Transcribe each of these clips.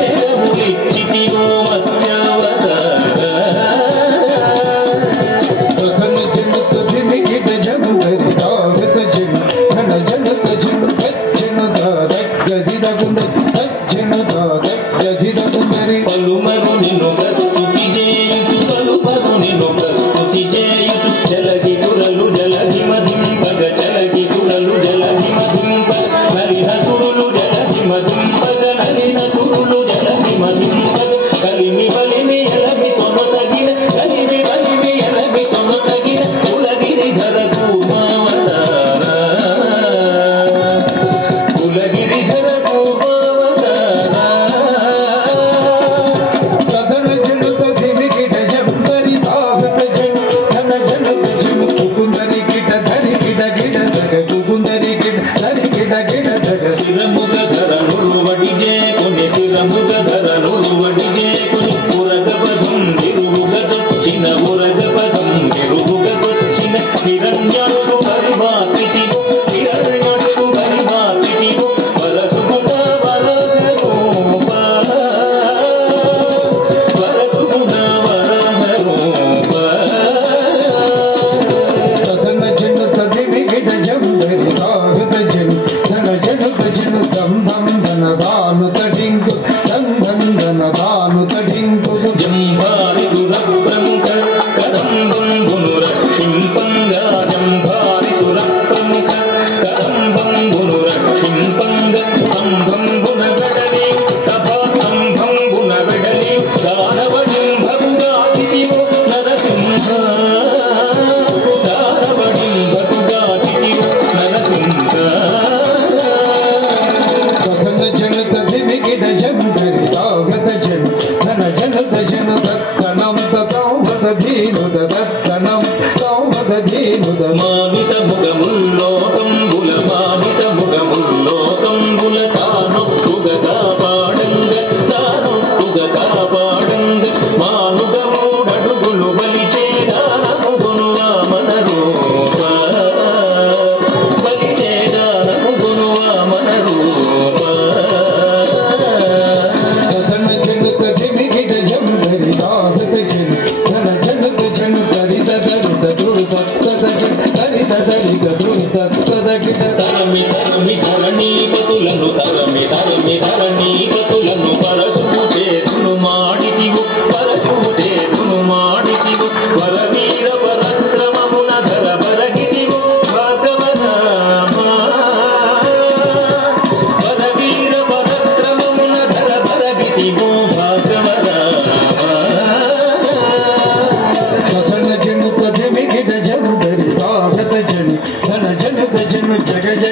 వేదములిచ్చితివో మత్స్యావతార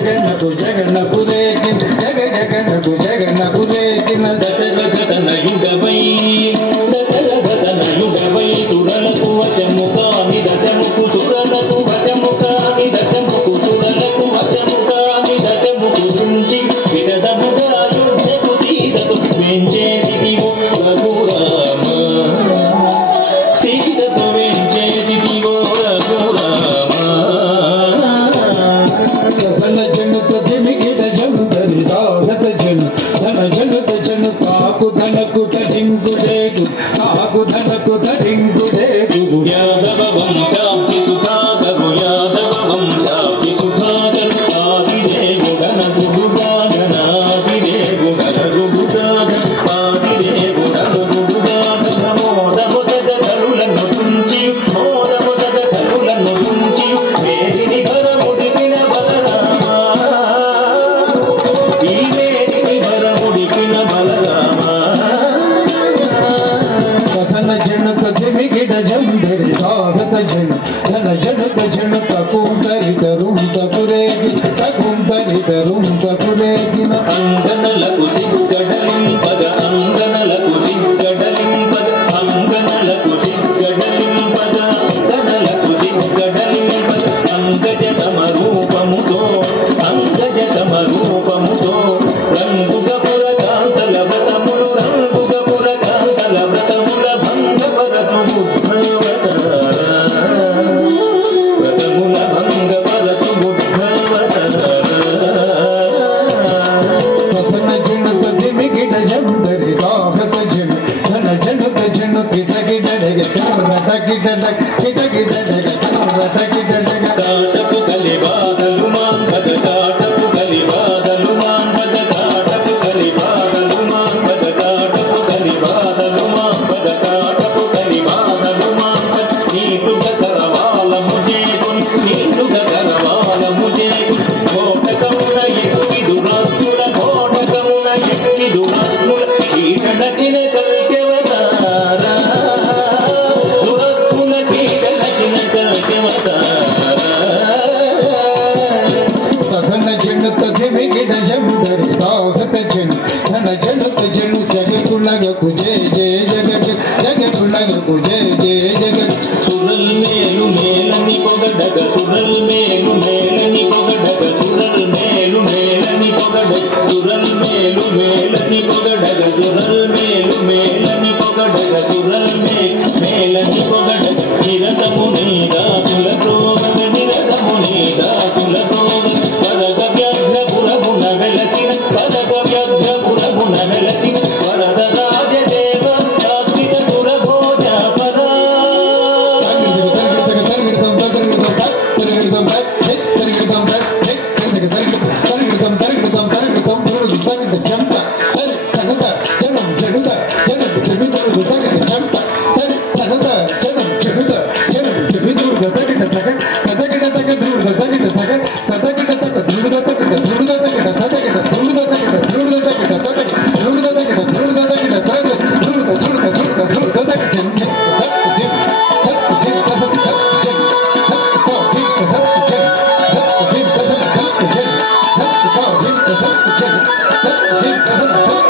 జగన్నకు జగన్నపురేకిన జగ జగన్నకు జగన్నపురేకిన దశరథనయుడవై దశరథనయుడవై సురలకు వశముగాని దశముకు సురలకు వశముగాని దశముకు సురలకు వశముగాని దశముకు తుంచి విశదముగా యుద్ధకు సీతకు వెంచేసిదివో రఘురామ సీతకు వెంచేసిదివో రఘురామ ధన జనుత దిమిగిట జనుతరి దాగత జను ధన జనుత జను కాకు ధనకు తడింకు దేగు కాకు ధనకు తడింకు దేగు యాదవ వంశాబ్ది సుధాకరు యాదవ వంశాబ్ది సుధాకరు ఆదిదేవు గణగుడుగాగన ఆదిదేవు గణగుడుగాగన ఆదిదేవు గణగుడుగాగన మోదము సగరులను తుంచి మోదము సగరులను తుంచి వేదిని భరముడిపిన బలరామ ఈ వేదిని భరముడిపిన బలరామ ధన జనుత దిమిగిట జందరి దాగత జను ధన జనుత జను తకుంతరి తరుం తపురేగి తకుంతరి తరుం తపురేగిన అంగనలకు సిగ్గడలింపగ అంగనలకు సిగ్గడలింపగ అంగనలకు సిగ్గడలింపగ అంగనలకు సిగ్గడలింపగ అంగజ సమరూపముతో అంగజ సమరూపముతో రంగుగపుర కాంతల వ్రతములు రంగుగపుర కాంతల వ్రతముల భంగపరతు బుద్ధవతార వ్రతముల భంగపరతు బుద్ధవతార ధన జనుత దిమిగిట జందరి దాగత జను ధన జనుత జను కిటకిట డగ కిటకిట డగ కిటకిట డగ కిటకిట డగ కాటపు కలిబాదలు మాంపద కాటపు కలిబాదలు మాంపద కాటపు కలిబాదలు మాంపద కాటపు కలిబాదలు మాంపద కాటపు కలిబాదలు మాంపద నీటుగా కరవాలము చేకుని నీటుగా కరవాలము చేకుని కోటకమున ఎక్కి దురాత్ముల కోటకమున ఎక్కి దురాత్ముల కీటడచిన కల్కెవతార దురాత్ముల కీటడచిన కల్కెవతార ధన జనుత దిమిగిట జందరి దాగత జను ధన జనుత జను జగకులగకు జయ జయ జగ జగకులగకు జయ జయ జగ సురల్ మేలు మేలని పొగడగ సురల్ మేలు మేలని పొగడగ సురల్ మేలు మేలని పొగడగ సురల్ మేలు మేలని పొగడగ సురల్ మేలు మేలని పొగడగ సురల్ మేలని పొగడగ నిరతము నీ దాసులతో నిరతము నీ దాసులతో పరగ వ్యాఘ్రపురమున వెలసిన పరగ వ్యాఘ్రపురమున వెలసిన వరద రాజదేవ ఆశ్రిత సురభోజ పరా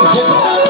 Jim,